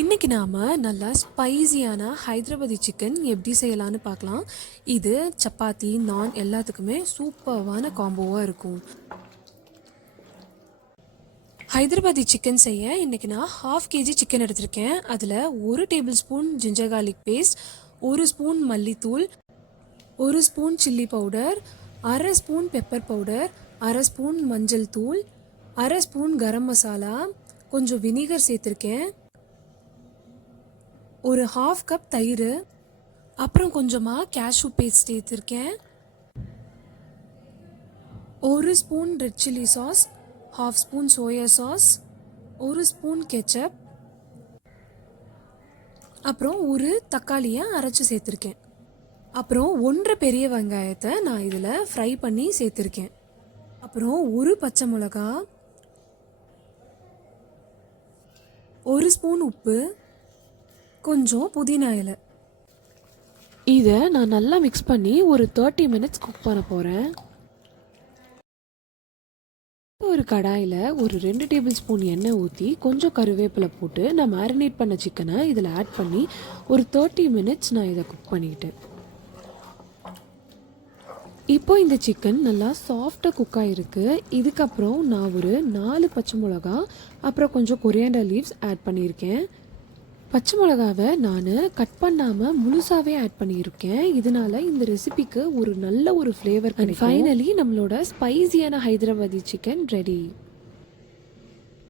இன்றைக்கி நாம் நல்லா ஸ்பைஸியான ஹைதராபாதி சிக்கன் எப்படி செய்யலான்னு பார்க்கலாம். இது சப்பாத்தி, நான் எல்லாத்துக்குமே சூப்பர்வான காம்போவாக இருக்கும். ஹைதராபாதி சிக்கன் செய்ய இன்றைக்கி நான் 1/2 kg சிக்கன் எடுத்திருக்கேன். அதில் 1 tablespoon ginger garlic paste, 1 spoon மல்லித்தூள், 1 spoon chilli powder, 1/2 spoon pepper powder, 1/2 spoon மஞ்சள் தூள், 1/2 ஸ்பூன் கரம் மசாலா, கொஞ்சம் வினிகர் சேர்த்துருக்கேன், ஒரு 1/2 கப் தயிர், அப்புறம் கொஞ்சமாக cashew பேஸ்ட் சேர்த்துருக்கேன், 1 spoon red chilli sauce, 1/2 spoon soya sauce, 1 spoon ketchup, அப்புறம் ஒரு தக்காளியை அரைச்சி சேர்த்துருக்கேன். அப்புறம் 1 பெரிய வெங்காயத்தை நான் இதில் ஃப்ரை பண்ணி சேர்த்துருக்கேன். அப்புறம் 1 பச்சை மிளகா, 1 ஸ்பூன் உப்பு, கொஞ்சம் புதினா இலை. இதை நான் நல்லா மிக்ஸ் பண்ணி ஒரு 30 மினிட்ஸ் குக் பண்ண போகிறேன். ஒரு கடாயில் ஒரு 2 டேபிள் ஸ்பூன் எண்ணெய் ஊற்றி கொஞ்சம் கருவேப்பிலை போட்டு நான் மேரினேட் பண்ண சிக்கனை இதில் ஆட் பண்ணி ஒரு 30 மினிட்ஸ் நான் இதை குக் பண்ணிக்கிட்டேன். இப்போ இந்த சிக்கன் நல்லா சாஃப்டாக குக் ஆகிருக்கு. இதுக்கப்புறம் நான் ஒரு 4 பச்சை மிளகா அப்புறம் கொஞ்சம் கொரியாண்டர் லீவ்ஸ் ஆட் பண்ணியிருக்கேன். பச்சை மிளகாவை நான் கட் பண்ணாமல் முழுசாகவே ஆட் பண்ணியிருக்கேன். இதனால இந்த ரெசிபிக்கு ஒரு நல்ல ஒரு ஃப்ளேவர் கிடைக்கும். ஃபைனலி நம்மளோட ஸ்பைசியான ஹைதராபாதி சிக்கன் ரெடி.